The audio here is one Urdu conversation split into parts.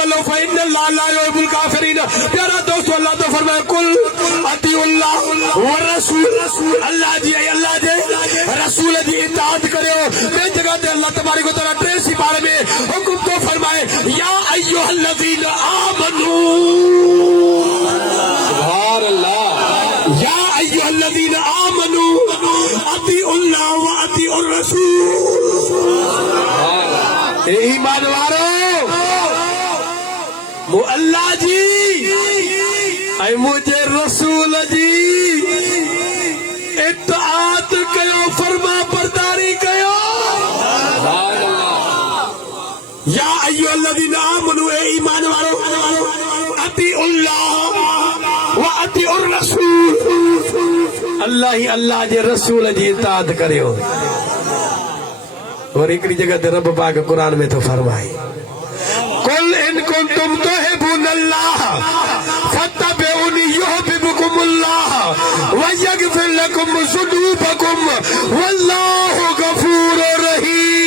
تولوا فإن اللہ لا يحب الكافرین. پیارا دوستو اللہ تو فرمائے قل اطیعوا اللہ والرسول. اللہ جی اللہ جی رسول جی اطاعت کرو. میں جگہ تے اللہ تبارک و تعالیٰ 83 پارے میں حکم تو فرمائے یا ایھا الذین آمنوا. سبحان اللہ. یا ایھا الذین آمنوا اطیعوا اللہ واطیعوا الرسول. اے ایمان والو مو اللہ جی اے مجھے رسول جی اطاعت کیو فرما برداری کیو. یا ایھا الذین آمنوا اے ایمان والو اطیعوا اللہ واطیعوا الرسول. اللہ ہی اللہ جے رسول جی اطاعت کریو. اور ایک جگہ تے رب پاک قرآن میں تو فرمائے قل ان کنتم تحبون اللہ فاتبعونی یحببکم اللہ ویغفر لکم ذنوبکم واللہ غفور رحیم.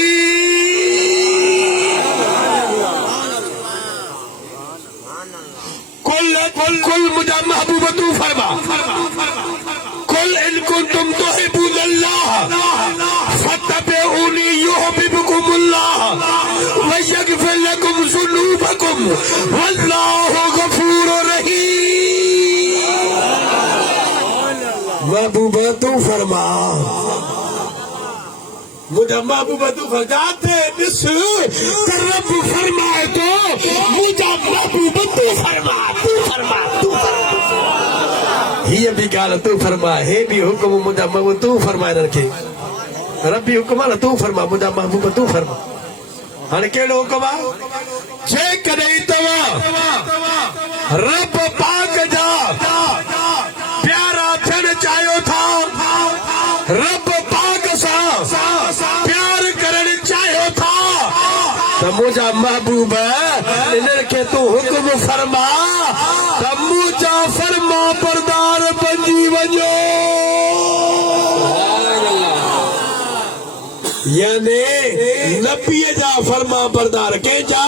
کل مجھا محبوب تو فرما قل ان کنتم تحبون اللہ فاتبعونی یحببکم اللہ ویغفر لکم ذنوبکم واللہ غفور رحیم. محبوبہ تو فرما مجھا محبوبہ تو فرماتے جس رب فرمائے تو مجھا محبوبہ تو فرما یہ بھی گالا تو فرما ہے بھی حکم مجھا محبوبہ تو فرمائے رکھے. ربی حکم آنا تو فرما مجھا محبوبہ تو فرما. ہن کیڑو حکم آ جے کدئی توا رب پاک جا پیارا تھن چاہیو تھا رب پاک سا پیار کرن چاہیو تھا تو مجھا محبوب انہر کے تو حکم فرما تو مجھا فرما بردار بنجی ونجو. یعنی نبی جا فرما بردار کے جا